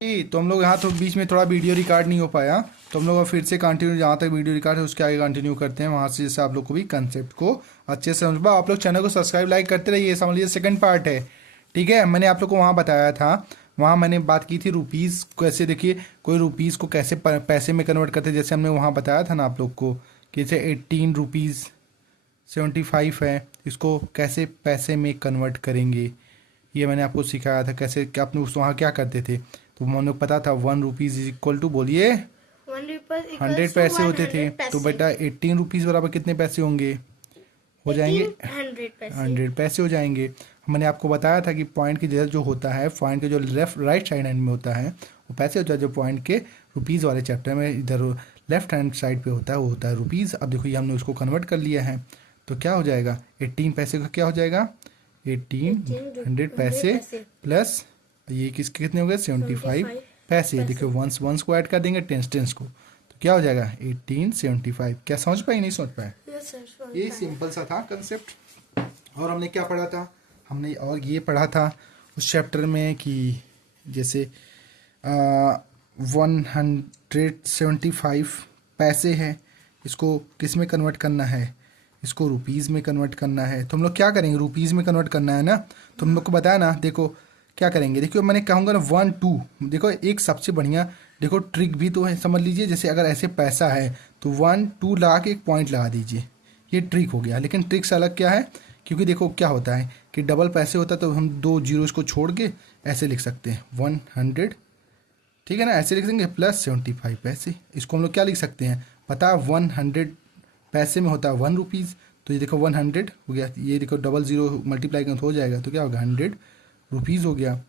तो हम लोग यहाँ तो बीच में थोड़ा वीडियो रिकॉर्ड नहीं हो पाया, तो हम लोग फिर से कंटिन्यू जहाँ तक वीडियो रिकॉर्ड है उसके आगे कंटिन्यू करते हैं वहाँ से, जैसे आप लोग को भी कंसेप्ट को अच्छे से समझ पाओ। आप लोग चैनल को सब्सक्राइब लाइक करते रहिए। समझ लीजिए सेकंड पार्ट है, ठीक है। मैंने आप लोग को वहाँ बताया था, वहाँ मैंने बात की थी रुपीज़ कैसे, देखिए कोई रुपीज़ को कैसे पैसे में कन्वर्ट करते, जैसे हमने वहाँ बताया था ना आप लोग को कि जैसे 18 रुपीज़ 75 है, इसको कैसे पैसे में कन्वर्ट करेंगे, ये मैंने आपको सिखाया था कैसे। क्या आपने उस वहाँ क्या करते थे, तो हम लोग पता था 1 रुपीज़ इज इक्वल टू, बोलिए 100 पैसे होते थे। तो बेटा 18 रुपीज़ बराबर कितने पैसे होंगे, हो जाएंगे 100 पैसे हो जाएंगे। मैंने आपको बताया था कि पॉइंट की जगह जो होता है, पॉइंट के जो लेफ्ट राइट साइड हैंड में होता है वो पैसे होता है, जो पॉइंट के रुपीज़ वाले चैप्टर में इधर लेफ्ट हैंड साइड पे होता है वो होता है रुपीज़। अब देखो ये हमने उसको कन्वर्ट कर लिया है, तो क्या हो जाएगा 18 पैसे का क्या हो जाएगा 100 पैसे प्लस ये किसके कितने हो गए 75 पैसे। देखो वंस वंस को ऐड कर देंगे टेंस टेंस को, तो क्या हो जाएगा 1875। क्या समझ पाए नहीं समझ पाए? ये सिंपल सा था कंसेप्ट। और हमने क्या पढ़ा था, हमने और ये पढ़ा था उस चैप्टर में कि जैसे 175 पैसे है, इसको किस में कन्वर्ट करना है, इसको रुपीज़ में कन्वर्ट करना है। तो हम लोग क्या करेंगे, रुपीज़ में कन्वर्ट करना है ना, तो हम लोग को बताया ना। देखो क्या करेंगे, देखो मैंने कहूँगा ना 1 2, देखो एक सबसे बढ़िया देखो ट्रिक भी तो है, समझ लीजिए। जैसे अगर ऐसे पैसा है तो 1 2 लगा के एक पॉइंट लगा दीजिए, ये ट्रिक हो गया। लेकिन ट्रिक से अलग क्या है, क्योंकि देखो क्या होता है कि डबल पैसे होता है तो हम 2 जीरोस को छोड़ के ऐसे लिख सकते हैं 100, ठीक है ना, ऐसे लिख देंगे प्लस 75 पैसे। इसको हम लोग क्या लिख सकते हैं, पता है 100 पैसे में होता है 1 रुपीज़, तो ये देखो 100 हो गया, ये देखो डबल ज़ीरो मल्टीप्लाई करें तो हो जाएगा, तो क्या होगा 100 रुपीज़ हो गया,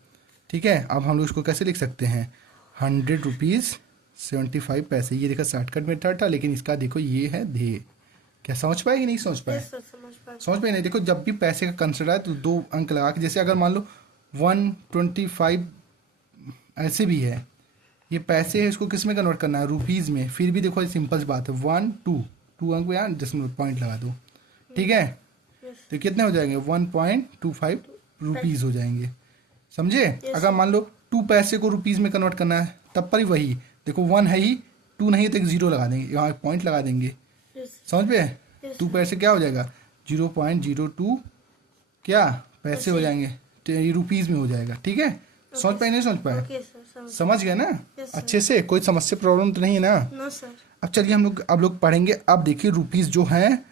ठीक है। अब हम लोग इसको कैसे लिख सकते हैं 100 रुपीज़ 75 पैसे। ये देखो शॉर्टकट मेथड था, लेकिन इसका देखो ये है ध्येय। क्या समझ पाए कि नहीं समझ पाए? समझ पाए नहीं। देखो जब भी पैसे का कंसिडर है तो 2 अंक लगा के, जैसे अगर मान लो 125 ऐसे भी है, ये पैसे है, इसको किस में कन्वर्ट करना है रुपीज़ में। फिर भी देखो सिंपल सी बात है 1 2 अंक में यहाँ दशमलव पॉइंट लगा दो, ठीक है। तो कितने हो जाएंगे 1.25 रुपीज़ हो जाएंगे, समझे। अगर मान लो 2 पैसे को रुपीज़ में कन्वर्ट करना है तब पर ही वही देखो 1 है ही, 2 नहीं है तो एक जीरो लगा देंगे, यहाँ एक पॉइंट लगा देंगे, समझ पे। 2 पैसे क्या हो जाएगा 0.02 क्या पैसे हो जाएंगे, तो ये रुपीज़ में हो जाएगा, ठीक है। समझ पाए नहीं समझ पाए? समझ गए ना अच्छे से, कोई समस्या प्रॉब्लम तो नहीं है ना? अब चलिए हम लोग अब लोग पढ़ेंगे। अब देखिए रुपीज़ जो है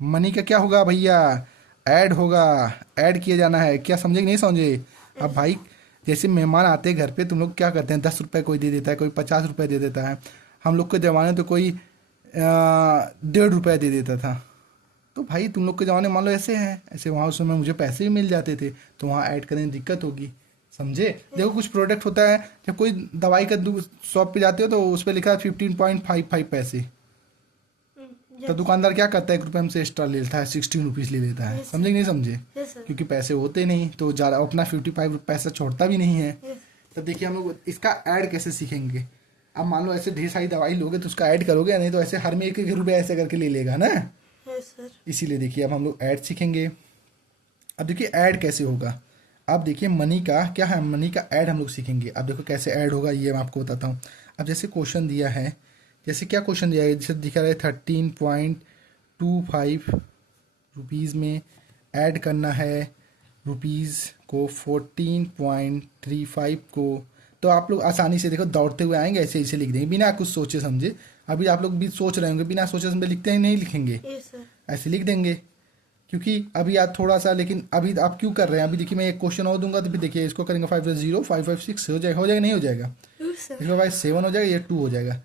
मनी का क्या होगा भैया, ऐड होगा, ऐड किया जाना है। क्या समझे कि नहीं समझे? अब भाई जैसे मेहमान आते हैं घर पे, तुम लोग क्या करते हैं 10 रुपये कोई दे देता है, कोई 50 रुपये दे देता है। हम लोग के ज़माने तो कोई 1.5 रुपये दे देता था। तो भाई तुम लोग के ज़माने मान लो ऐसे है, ऐसे वहाँ उस समय मुझे पैसे भी मिल जाते थे, तो वहाँ ऐड करने में दिक्कत होगी, समझे। देखो कुछ प्रोडक्ट होता है, जब कोई दवाई का शॉप पे जाते हो तो उस पर लिखा है 15.55 पैसे, तो दुकानदार क्या करता है 1 रुपये हमसे एक्स्ट्रा ले लेता है, 16 रुपीज़ ले लेता है, समझे कि नहीं समझे। क्योंकि पैसे होते नहीं तो ज़्यादा अपना 55 पैसा छोड़ता भी नहीं है। तो देखिए हम लोग इसका ऐड कैसे सीखेंगे। अब मान लो ऐसे ढेर सारी दवाई लोगे तो उसका ऐड करोगे, नहीं तो ऐसे हर में 1 1 रुपये ऐसे करके ले लेगा ना। इसीलिए देखिए अब हम लोग ऐड सीखेंगे। अब देखिए ऐड कैसे होगा, अब देखिए मनी का क्या है, मनी का ऐड हम लोग सीखेंगे। अब देखो कैसे ऐड होगा ये मैं आपको बताता हूँ। अब जैसे क्वेश्चन दिया है, जैसे क्या क्वेश्चन दिया है, जैसे दिखा रहा है 13.25 रुपीज़ में ऐड करना है रुपीज़ को 14.35 को। तो आप लोग आसानी से देखो दौड़ते हुए आएंगे, ऐसे ऐसे लिख देंगे बिना कुछ सोचे समझे। अभी आप लोग भी सोच रहे होंगे बिना सोचे समझे लिखते हैं, नहीं लिखेंगे, ऐसे लिख देंगे। क्योंकि अभी आप थोड़ा सा, लेकिन अभी आप क्यों कर रहे हैं, अभी देखिए मैं एक क्वेश्चन और दूंगा तो फिर देखिए इसको करेंगे 5 + 0 5 5 6 हो जाएगा नहीं हो जाएगा, इसमें भाई 7 हो जाएगा, ये 2 हो जाएगा।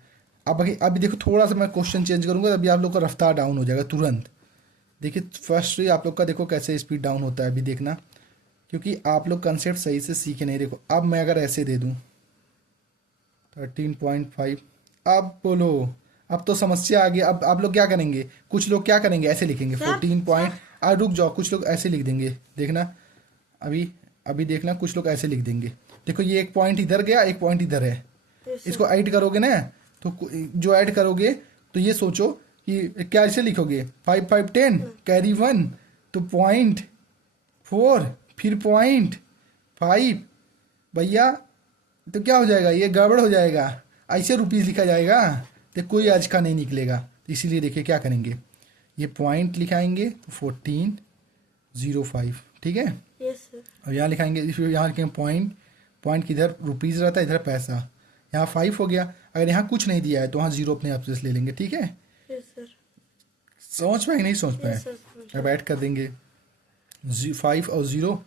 अब अभी देखो थोड़ा सा मैं क्वेश्चन चेंज करूंगा तो अभी आप लोग का रफ्तार डाउन हो जाएगा तुरंत। देखिए फर्स्ट आप लोग का देखो कैसे स्पीड डाउन होता है, अभी देखना, क्योंकि आप लोग कंसेप्ट सही से सीखे नहीं। देखो अब मैं अगर ऐसे दे दूँ 13.5, अब बोलो, अब तो समस्या आ गई। अब आप लोग क्या करेंगे, कुछ लोग क्या करेंगे ऐसे लिखेंगे 14 रुक जाओ, कुछ लोग ऐसे लिख देंगे, देखना अभी अभी देखना, कुछ लोग ऐसे लिख देंगे। देखो ये एक पॉइंट इधर गया, एक पॉइंट इधर है, इसको ऐड करोगे ना, तो जो ऐड करोगे तो ये सोचो कि क्या ऐसे लिखोगे 5 5 10 कैरी 1, तो 0.4 फिर 0.5 भैया तो क्या हो जाएगा, ये गड़बड़ हो जाएगा, ऐसे रुपीज़ लिखा जाएगा तो कोई आज का नहीं निकलेगा। तो इसीलिए देखिए क्या करेंगे, ये पॉइंट लिखाएंगे तो 1405, ठीक है। Yes sir. और यहाँ लिखाएंगे, फिर यहाँ लिखेंगे पॉइंट, पॉइंट किधर रुपीज़ रहता है, इधर पैसा, यहाँ 5 हो गया। अगर यहाँ कुछ नहीं दिया है तो वहाँ 0 अपने आप से ले लेंगे, ठीक है। Yes sir. समझ पाए नहीं समझ पाए? यस सर, समझ अब ऐड कर देंगे 5 और 0,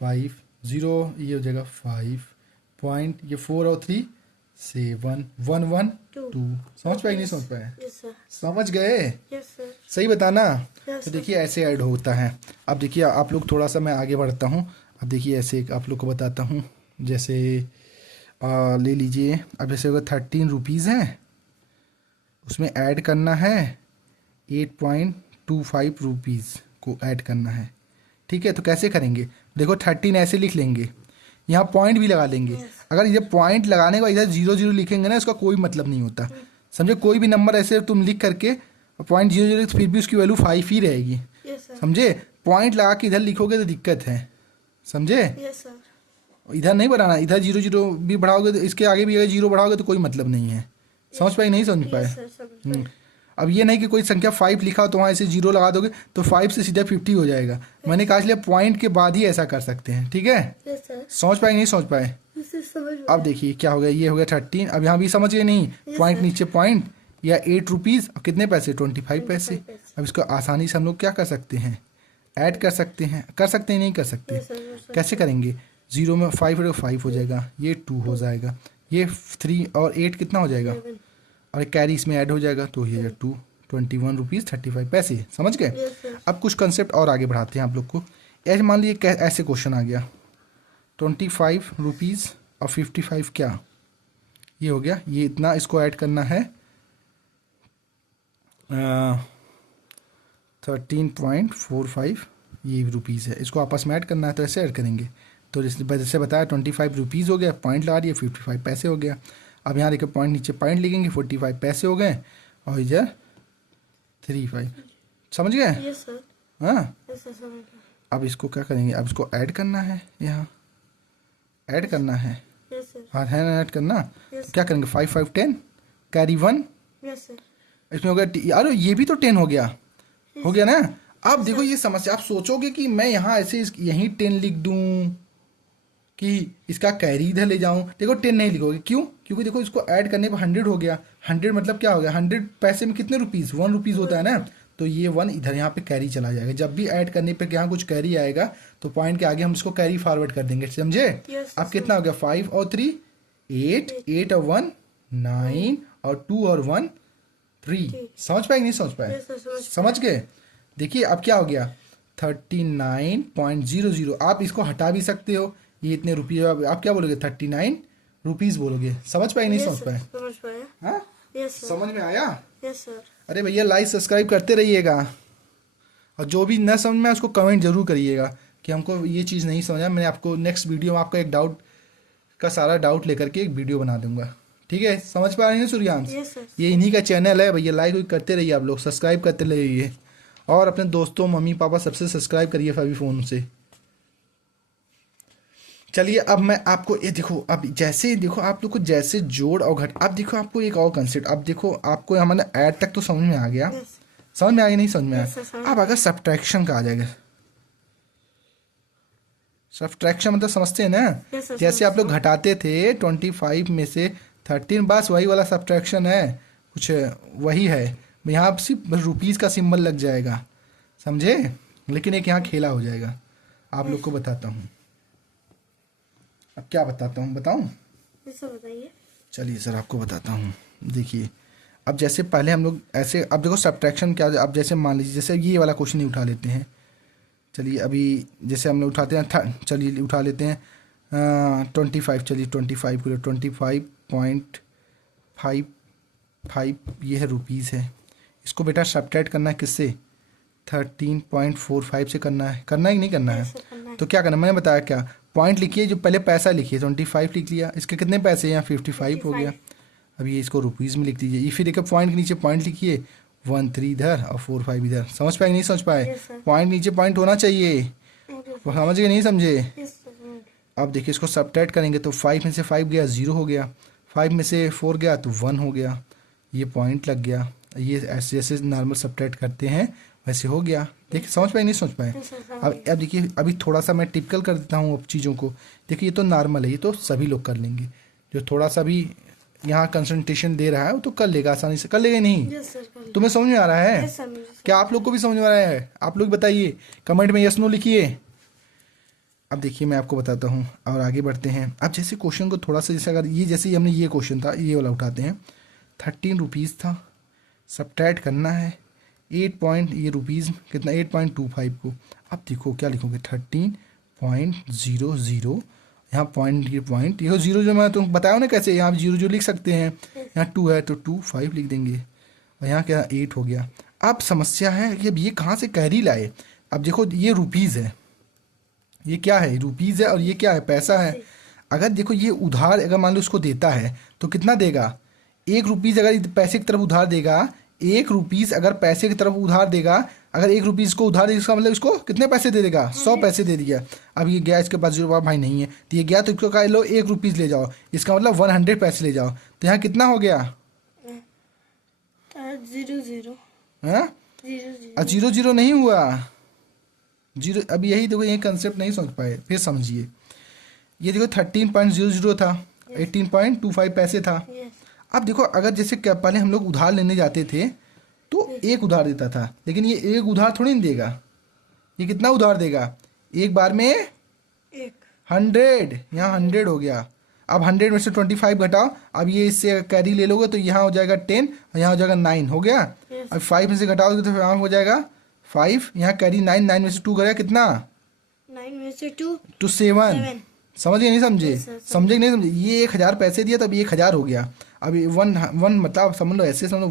5 0, ये हो जाएगा 5 पॉइंट, ये 4 और 3 7 1 1 2। समझ पाए नहीं समझ पाए? Yes sir. समझ गए? Yes sir. सही बताना। यस तो सर। देखिए ऐसे ऐड होता है। अब देखिए आप लोग थोड़ा सा, मैं आगे बढ़ता हूँ। अब देखिए ऐसे आप लोग को बताता हूँ, जैसे ले लीजिए, अब जैसे अगर 13 रुपीज़ हैं, उसमें ऐड करना है 8.25 रुपीज़ को ऐड करना है, ठीक है। तो कैसे करेंगे, देखो 13 ऐसे लिख लेंगे, यहाँ पॉइंट भी लगा लेंगे। अगर ये पॉइंट लगाने का इधर 0 0 लिखेंगे ना, इसका कोई मतलब नहीं होता, समझे। कोई भी नंबर ऐसे तुम लिख करके पॉइंट 0 0 फिर भी उसकी वैल्यू 5 ही रहेगी, यस सर। समझे। पॉइंट लगा के इधर लिखोगे तो दिक्कत है, समझे। Yes sir. इधर नहीं बढ़ाना, इधर 0 0 भी बढ़ाओगे तो इसके आगे भी अगर 0 बढ़ाओगे तो कोई मतलब नहीं है। समझ पाए नहीं समझ पाए? यस सर, समझ पाए। अब ये नहीं कि कोई संख्या 5 लिखा हो तो वहाँ ऐसे 0 लगा दोगे तो 5 से सीधा 50 हो जाएगा। मैंने कहा इसलिए पॉइंट के बाद ही ऐसा कर सकते हैं, ठीक है। Yes sir. समझ पाए नहीं समझ पाए? यस सर, समझ अब देखिए क्या हो गया, ये हो गया 13। अब यहाँ भी समझ गए नहीं, पॉइंट नीचे पॉइंट, या 8 रुपीज़ और कितने पैसे, 25 पैसे। अब इसको आसानी से हम लोग क्या कर सकते हैं, ऐड कर सकते हैं, नहीं कर सकते। Yes sir. कैसे करेंगे, 0 में 5 हो जाएगा, ये 2 हो जाएगा, ये 3 और 8 कितना हो जाएगा, और कैरी इसमें ऐड हो जाएगा तो ये 21 रुपीज़ 35 पैसे। समझ गए? Yes sir. अब कुछ कंसेप्ट और आगे बढ़ाते हैं आप लोग को। ऐसे मान लीजिए ऐसे क्वेश्चन आ गया, 25 रुपीज़ और 55 क्या, ये हो गया, ये इतना, इसको ऐड करना है 13.45 ये रुपीज़ है, इसको आपस में ऐड करना है, तो ऐसे ऐड करेंगे। तो जैसे बताया 25 रुपीज़ हो गया, पॉइंट लगा दिए, 55 पैसे हो गया। अब यहाँ देखिए पॉइंट नीचे पॉइंट लिखेंगे, 45 पैसे हो गए, और इधर 35। समझ गए? Yes sir. हाँ। यस सर, समझ गया। अब इसको क्या करेंगे, अब इसको ऐड करना है, यहाँ ऐड करना है। Yes sir. हाँ है ना, ऐड करना। यस तो क्या करेंगे, 5 5 10, कैरी 1, यस सर। इसमें हो गया यार, ये भी तो 10 हो गया, ना। अब देखो ये समस्या, आप सोचोगे कि मैं यहाँ ऐसे यहीं 10 लिख दूँ कि इसका कैरी इधर ले जाऊँ। देखो 10 नहीं लिखोगे, क्यों? क्योंकि देखो इसको ऐड करने पर 100 हो गया। 100 मतलब क्या हो गया, 100 पैसे में कितने रुपीज़, 1 रुपीज़ होता है ना। तो ये 1 इधर यहाँ पे कैरी चला जाएगा। जब भी ऐड करने पे यहाँ कुछ कैरी आएगा तो पॉइंट के आगे हम इसको कैरी फॉरवर्ड कर देंगे, समझे। अब कितना हो गया, 5 और 3 8, 8 और 1 9, और 2 और 1 3। समझ पाए नहीं समझ पाए? यस सर, समझ समझ गए? देखिए अब क्या हो गया, 39.00। आप इसको हटा भी सकते हो, ये इतने रुपये, आप क्या बोलोगे, 39 रुपीज़ बोलोगे। समझ पाए नहीं समझ पाए? समझ पाया। हाँ, यस सर। समझ में आया? Yes sir. अरे भैया लाइक सब्सक्राइब करते रहिएगा, और जो भी न समझ में आए उसको कमेंट जरूर करिएगा कि हमको ये चीज़ नहीं समझा। मैंने आपको नेक्स्ट वीडियो में आपका एक डाउट का सारा डाउट लेकर के एक वीडियो बना दूंगा, ठीक है। समझ पा रहे हैं सूर्यांश? Yes sir. ये इन्हीं का चैनल है भैया, लाइक करते रहिए आप लोग, सब्सक्राइब करते रहिए, और अपने दोस्तों मम्मी पापा सबसे सब्सक्राइब करिए अभी फ़ोन से। चलिए अब मैं आपको ये देखो, अब जैसे देखो आप लोग को जैसे जोड़ और घट, अब देखो आपको एक और कंसेप्ट, अब देखो आपको हमारे ऐड तक तो समझ में आ गया, समझ में आ गया नहीं समझ में आया? अब अगर सब्ट्रैक्शन का आ जाएगा, सब्ट्रैक्शन मतलब समझते हैं ना, जैसे आप लोग घटाते थे 25 में से 13, बस वही वाला सब्ट्रैक्शन है, कुछ वही है। यहाँ सिर्फ रुपीज़ का सिंबल लग जाएगा, समझे, लेकिन एक यहाँ खेला हो जाएगा। आप लोग को बताता हूँ, अब क्या बताता हूँ, बताऊँ? बताइए। चलिए सर आपको बताता हूँ। देखिए अब जैसे पहले हम लोग ऐसे, अब देखो सब्ट्रैक्शन क्या, अब जैसे मान लीजिए जैसे ये वाला क्वेश्चन ही उठा लेते हैं। चलिए अभी जैसे हम लोग उठाते हैं, चलिए उठा लेते हैं 25। चलिए 25 को 25.55 ये है रुपीज़ है। इसको बेटा सब्ट्रैक्ट करना है किससे, 13.45 से करना है, करना ही नहीं करना है। तो क्या करना, मैंने बताया क्या, पॉइंट लिखिए, जो पहले पैसा लिखिए 25 लिख लिया, इसके कितने पैसे यहाँ 55 हो गया। अब ये इसको रुपीज़ में लिख दीजिए, ये फिर एक पॉइंट के नीचे पॉइंट लिखिए, 1 3 इधर और 4 5 इधर। समझ पाए नहीं समझ पाए? पॉइंट नीचे पॉइंट होना चाहिए, समझ गए नहीं समझे? अब देखिए इसको सब्ट्रैक्ट करेंगे तो 5 में से 5 गया 0 हो गया, 5 में से 4 गया तो 1 हो गया, ये पॉइंट लग गया। ये ऐसे जैसे नॉर्मल सब्ट्रैक्ट करते हैं वैसे हो गया। देखिए समझ पाए नहीं समझ पाए? अब देखिए अभी थोड़ा सा मैं टिपिकल कर देता हूँ अब चीज़ों को। देखिए ये तो नॉर्मल है, ये तो सभी लोग कर लेंगे। जो थोड़ा सा भी यहाँ कंसंट्रेशन दे रहा है वो तो कर लेगा, आसानी से कर लेगा नहीं। यस सर कर तुम्हें समझ में आ रहा है? यस सर मुझे क्या आप लोग को भी समझ में आ रहा है? आप लोग बताइए, कमेंट में यस नो लिखिए। अब देखिए मैं आपको बताता हूँ और आगे बढ़ते हैं। अब जैसे क्वेश्चन को थोड़ा सा, जैसे अगर ये जैसे हमने ये क्वेश्चन था ये वाला उठाते हैं, 13 रुपीज़ था, सब्ट्रैक्ट करना है 8 पॉइंट, ये रुपीज़ कितना 8.25 को। अब देखो क्या लिखोगे 13.00, यहाँ पॉइंट ये 0 जो मैं तुमको बताया ना कैसे, यहाँ 0 लिख सकते हैं, यहाँ 2 है तो 25 लिख देंगे और यहाँ क्या 8 हो गया। अब समस्या है कि अब ये कहाँ से कैरी लाए। अब देखो ये रुपीज़ है, ये क्या है रुपीज़ है और ये क्या है पैसा है। अगर देखो ये उधार अगर मान लो उसको देता है तो कितना देगा, 1 रुपीज़ अगर पैसे की तरफ उधार देगा, 1 रुपीज़ अगर पैसे की तरफ उधार देगा, अगर 1 रुपीज़ को उधार देगा इसका मतलब इसको कितने पैसे दे देगा, 100 पैसे दे दिया। अब ये गया इसके पास 0 भाई नहीं है तो ये गया तो इसको कहा लो 1 रुपीज़ ले जाओ, इसका मतलब 100 पैसे ले जाओ। तो यहाँ कितना हो गया 0 हाँ 0 0 नहीं हुआ 0। अब यही देखो ये कंसेप्ट नहीं समझ पाए, फिर समझिए। ये देखो 13.00 था, 18.25 पैसे था। यस अब देखो अगर जैसे क्या पहले हम लोग उधार लेने जाते थे तो एक उधार देता था, लेकिन ये एक उधार थोड़ी नहीं देगा। ये कितना उधार देगा एक बार में 100, यहाँ 100 हो गया। अब 100 में से 25 घटाओ, अब ये इससे कैरी ले लोगे तो यहाँ हो जाएगा 10 और यहाँ हो जाएगा 9 हो गया। अब 5 में से घटाओगे तो यहाँ हो जाएगा 5, यहाँ कैरी 9 में से 2 गया कितना 9 में से 2 to 7। समझे नहीं समझे? Yes, sir, समझे कि नहीं समझे? ये 1000 पैसे दिया तब 1000 हो गया। अब ये वन मतलब समझ लो ऐसे समझ लो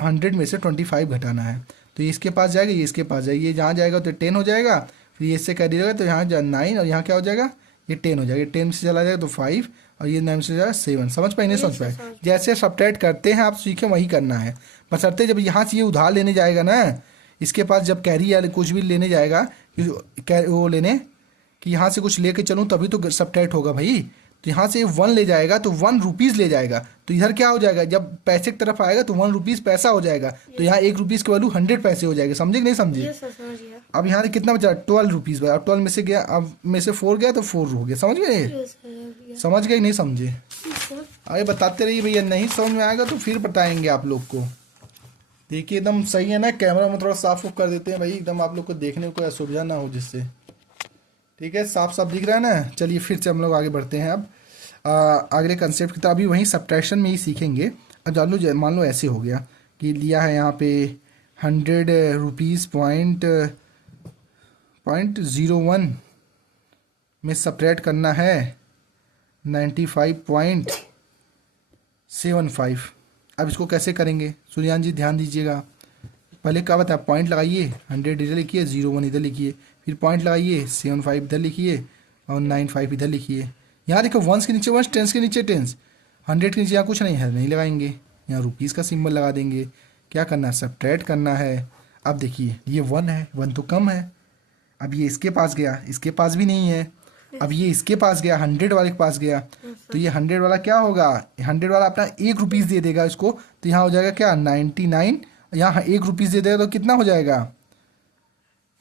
100 में से 25 घटाना है तो ये इसके पास जाएगा, ये इसके पास जाएगा, ये जहाँ जाएगा तो 10 हो जाएगा, फिर ये इससे कैरी रहेगा तो यहाँ 9 और यहाँ क्या हो जाएगा ये 10 हो जाएगा, 10 से चला जाएगा तो 5 और ये 9 से जाएगा 7। समझ पाए नहीं समझ पाए? जैसे सब्ट्रैक्ट करते हैं आप सीखे वही करना है, बशर्ते जब यहाँ से ये उधार लेने जाएगा ना, इसके पास जब कैरी या कुछ भी लेने जाएगा वो लेने कि यहाँ से कुछ लेके चलूँ तभी तो सब्ट्रैक्ट होगा भाई। तो यहाँ से 1 ले जाएगा तो 1 रुपीज़ ले जाएगा, तो इधर क्या हो जाएगा जब पैसे की तरफ आएगा तो 1 रुपीज़ पैसा हो जाएगा, तो यहाँ 1 रुपीज़ की वैल्यू 100 पैसे हो जाएगा। समझे कि नहीं समझे? यस सर समझ गया। अब यहाँ से कितना बचा 12 रुपीज़ बचा, अब 12 में से गया, अब में से 4 गया तो 4 हो गया। समझ गए? यस सर समझ गए नहीं समझे? सर अरे बताते रहिए भैया, नहीं समझ में आएगा तो फिर बताएंगे आप लोग को। देखिए एकदम सही है ना, कैमरा में थोड़ा साफ कर देते हैं भाई, एकदम आप लोग को देखने में कोई असुविधा ना हो जिससे। ठीक है साफ साफ दिख रहा है ना। चलिए फिर से हम लोग आगे बढ़ते हैं। अब अगले कंसेप्ट की तो अभी वहीं सब्ट्रैक्शन में ही सीखेंगे। अब जान लो मान लो ऐसे हो गया कि लिया है यहाँ पे 100 रुपीज़ .01 में सब्ट्रैक्ट करना है 95.75। अब इसको कैसे करेंगे सूर्यान जी ध्यान दीजिएगा। पहले क्या बताया, पॉइंट लगाइए, 100 इधर लिखिए, 01 इधर लिखिए, फिर पॉइंट लगाइए, 75 इधर लिखिए और 95 इधर लिखिए। यहाँ देखो 1 के नीचे 1, 10 के नीचे 10, 100 के नीचे यहाँ कुछ नहीं है, नहीं लगाएंगे, यहाँ रुपीज़ का सिंबल लगा देंगे। क्या करना है, सब्ट्रैक्ट करना है। अब देखिए ये 1 है, 1 तो कम है। अब ये इसके पास गया, इसके पास भी नहीं है। अब ये इसके पास गया, 100 वाले के पास गया, तो ये 100 वाला क्या होगा, 100 वाला अपना 1 रुपीज़ दे देगा इसको, तो यहाँ हो जाएगा क्या 99, यहाँ 1 रुपीज़ दे देगा तो कितना हो जाएगा,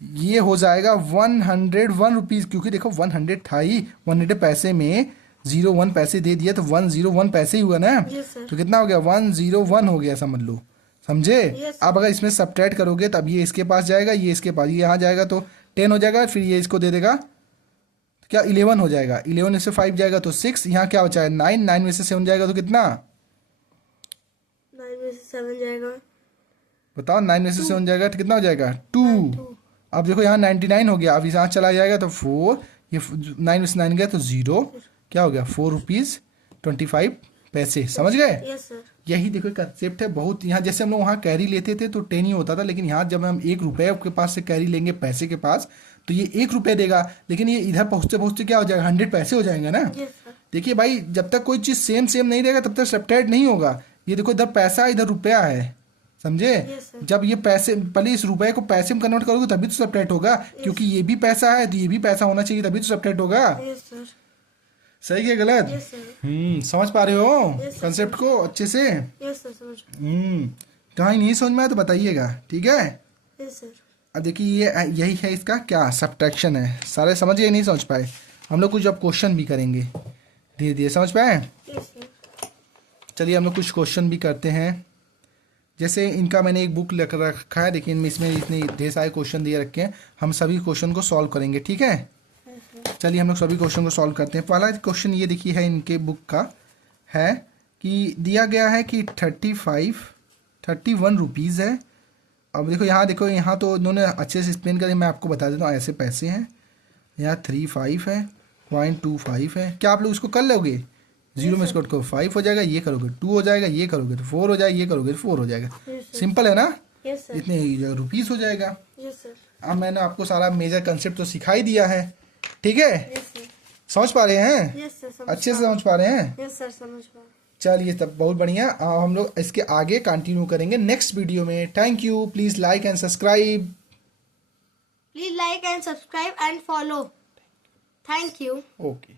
ये हो जाएगा 101 रुपीज़, क्योंकि देखो 100 था ही, 100 पैसे में 01 पैसे दे दिया तो 101 पैसे ही हुआ ना। तो कितना हो गया 101 हो गया समझ लो, समझे। अब अगर इसमें सब्ट्रैक्ट करोगे तब ये इसके पास जाएगा, ये इसके पास, ये यहाँ जाएगा तो 10 हो जाएगा, फिर ये इसको दे देगा क्या 11 हो जाएगा, 11 में से 5 जाएगा तो 6, यहाँ क्या बचा है 9, 9 में से 7 जाएगा तो कितना, 9 में से 7 जाएगा, बताओ 9 में से 7 जाएगा तो कितना हो जाएगा 2। अब देखो यहाँ 99 हो गया, अब यहाँ चला जाएगा तो 4, ये 9 में से 9 गया तो 0, क्या हो गया 4 रुपीज़ 25 पैसे। समझ गए? Yes sir. यही देखो कंसेप्ट है बहुत। यहाँ जैसे हम लोग वहाँ कैरी लेते थे तो 10 ही होता था, लेकिन यहाँ जब हम 1 रुपये के पास से कैरी लेंगे पैसे के पास तो ये 1 रुपये देगा, लेकिन ये इधर पहुँचते पहुँचते क्या हो जाएगा 100 पैसे हो जाएंगे ना। देखिए भाई जब तक कोई चीज़ सेम नहीं रहेगा तब तक सब्ट्रैक्ट नहीं होगा। ये देखो इधर पैसा इधर रुपया है, समझे? Yes, sir. जब ये पैसे, पहले इस रुपए को पैसे में कन्वर्ट करोगे तभी तो सेपरेट होगा, क्योंकि ये भी पैसा है तो ये भी पैसा होना चाहिए, तभी तो सेपरेट होगा। Yes, sir. सही क्या गलत? Yes, sir. समझ पा रहे हो Yes, sir. कंसेप्ट को अच्छे से? Yes, sir. समझ। कहीं नहीं समझ में आया तो बताइएगा, ठीक है? Yes, sir. अब देखिए ये यही है इसका क्या सब्ट्रैक्शन है। सारे समझ गए? नहीं समझ पाए? हम लोग कुछ अब क्वेश्चन भी करेंगे धीरे धीरे, समझ पाए? Yes, sir. चलिए हम लोग कुछ क्वेश्चन भी करते हैं। जैसे इनका मैंने एक बुक लिख रखा है, लेकिन इसमें इतने ढेर सारे क्वेश्चन दिए रखे हैं, हम सभी क्वेश्चन को सॉल्व करेंगे, ठीक है? Yes, sir. चलिए हम लोग सभी क्वेश्चन को सॉल्व करते हैं। पहला क्वेश्चन ये देखिए है इनके बुक का, है कि दिया गया है कि 31 रुपीज़ है। अब देखो यहाँ तो उन्होंने अच्छे से एक्सप्लेन करें, मैं आपको बता देता हूँ। ऐसे पैसे हैं, यहाँ 35 है, 0.25 है। क्या आप लोग इसको कर लोगे? 0 में इसको करो 5 हो जाएगा, ये करोगे 2 हो जाएगा, ये करोगे तो 4 हो जाएगा, ये करोगे तो 4 हो जाएगा। Yes, sir. सिंपल है ना? Yes, sir. इतने रुपीज़ हो जाएगा। Yes, sir. अब मैंने आपको सारा मेजर कंसेप्ट तो सिखा ही दिया है, ठीक है? Yes, sir. समझ पा रहे हैं? Yes, sir. समझ अच्छे से पा। समझ पा रहे हैं? Yes, sir. समझ पा। चलिए तब बहुत बढ़िया। हम लोग इसके आगे कंटिन्यू करेंगे नेक्स्ट वीडियो में। Thank you. Please like and subscribe. Please like and subscribe and follow. Thank you. Okay.